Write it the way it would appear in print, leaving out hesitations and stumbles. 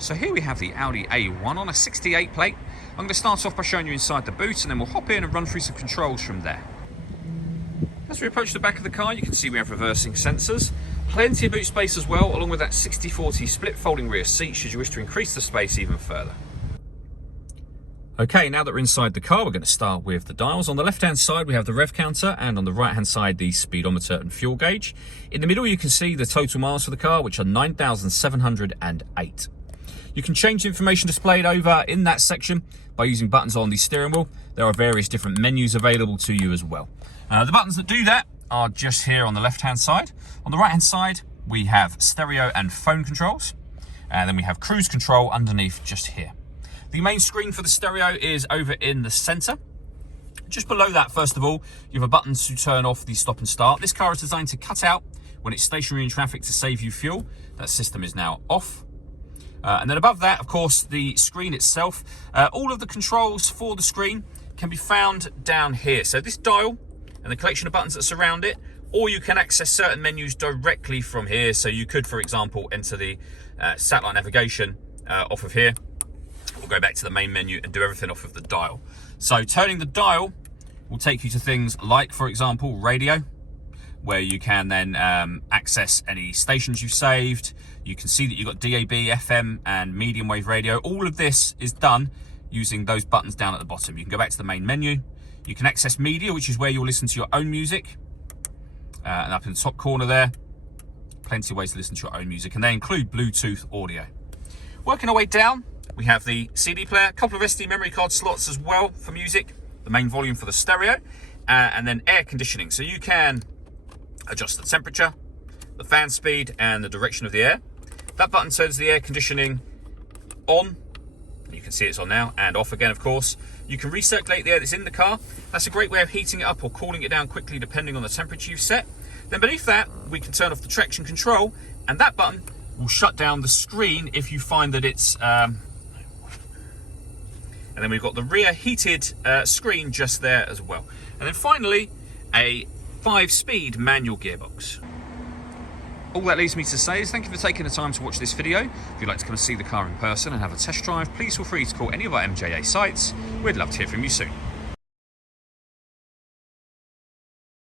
So here we have the Audi A1 on a 68 plate. I'm going to start off by showing you inside the boot, and then we'll hop in and run through some controls from there. As we approach the back of the car, you can see we have reversing sensors, plenty of boot space as well, along with that 60/40 split folding rear seat should you wish to increase the space even further. Okay, now that we're inside the car, we're going to start with the dials. On the left-hand side, we have the rev counter, and on the right-hand side, the speedometer and fuel gauge. In the middle, you can see the total miles for the car, which are 9,708. You can change the information displayed over in that section by using buttons on the steering wheel. There are various different menus available to you as well. The buttons that do that are just here on the left-hand side. On the right-hand side, we have stereo and phone controls, and then we have cruise control underneath just here. The main screen for the stereo is over in the center. Just below that, first of all, you have a button to turn off the stop and start. This car is designed to cut out when it's stationary in traffic to save you fuel. That system is now off. And then above that, of course, the screen itself. All of the controls for the screen can be found down here. So this dial and the collection of buttons that surround it, or you can access certain menus directly from here. So you could, for example, enter the satellite navigation off of here. We'll go back to the main menu and do everything off of the dial. So turning the dial will take you to things like, for example, radio, where you can then access any stations you've saved. You can see that you've got DAB, FM, and medium wave radio. All of this is done using those buttons down at the bottom. You can go back to the main menu. You can access media, which is where you'll listen to your own music. And up in the top corner there, plenty of ways to listen to your own music, and they include Bluetooth audio. Working our way down, we have the CD player, a couple of SD memory card slots as well for music, the main volume for the stereo, and then air conditioning. So you can adjust the temperature, the fan speed, and the direction of the air. That button turns the air conditioning on. You can see it's on now, and off again, of course. You can recirculate the air that's in the car. That's a great way of heating it up or cooling it down quickly depending on the temperature you've set. Then beneath that, we can turn off the traction control, and that button will shut down the screen if you find that it's and then we've got the rear heated screen just there as well. And then finally, a 5-speed manual gearbox. All that leaves me to say is thank you for taking the time to watch this video. If you'd like to come and see the car in person and have a test drive, please feel free to call any of our MJA sites. We'd love to hear from you soon.